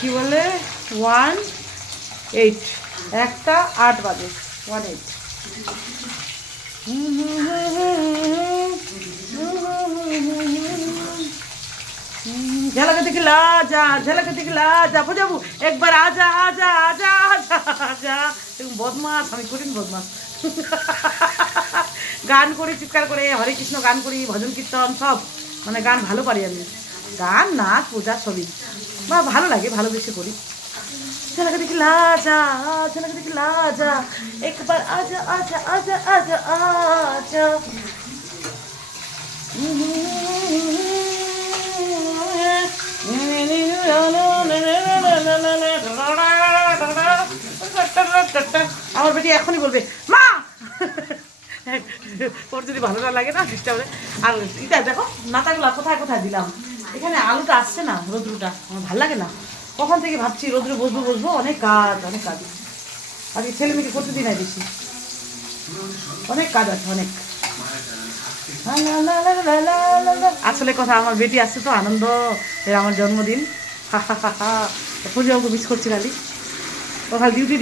কি বলে 1-8 একটা 8 বাজে 1-8 झलक दिखला जा बुझाबू एक बार आजा आजा आजा आजा आजा तुम बदमाश আমি কঠিন বদমাশ গান করি চিৎকার করে হরে কৃষ্ণ গান করি ভজন কীর্তন সব মানে গান ভালো পারি আমি গান নাচ পূজা সবই বা ভালো লাগে ভালোবেসে করি झलक दिखला जा एक बार आजा आजा आजा आजा आजा আমার বেটি এখনই বলবে মা ওর যদি ভালো না লাগে না ডিস্টার্ব আর এটা দেখো নাতাগুলো কোথায় কোথায় দিলাম এখানে আলুটা আসছে না রোদ্রুটা আমার ভালো লাগে না কখন থেকে ভাবছি রোদ্রে বসবো অনেক কাজ আজকে ছেলে মেয়েকে করতে দিই না বেশি অনেক কাজ আছে অনেক আসলে কথা আমার বেটি আসছে তো আনন্দ এর আমার জন্মদিন পুজোকে মিস করছি খালি ও খালি ডিউটি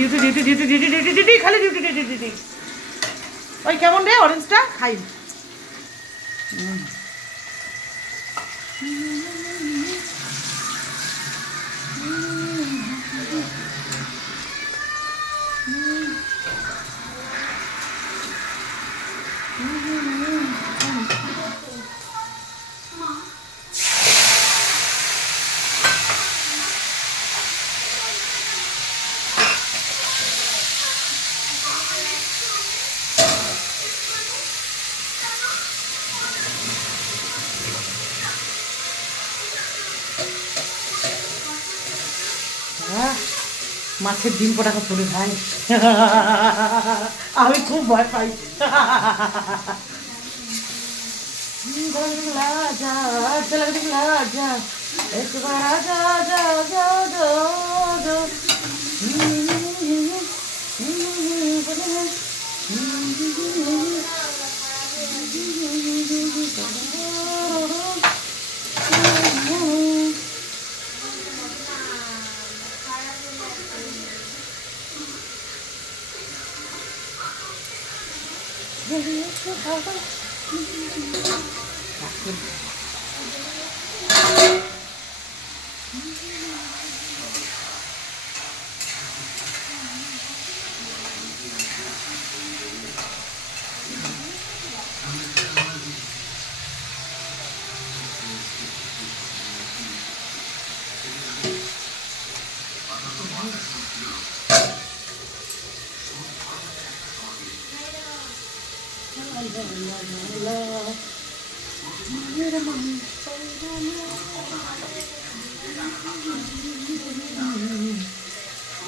খালি ডিউটি ওই কেমন রে অরেঞ্জটা খাই মাছের ডিম পোটাকে পড়ে ভাই আমি খুব ভয় পাই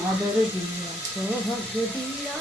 আদর দিয়া সৌভাগ্য দিয়া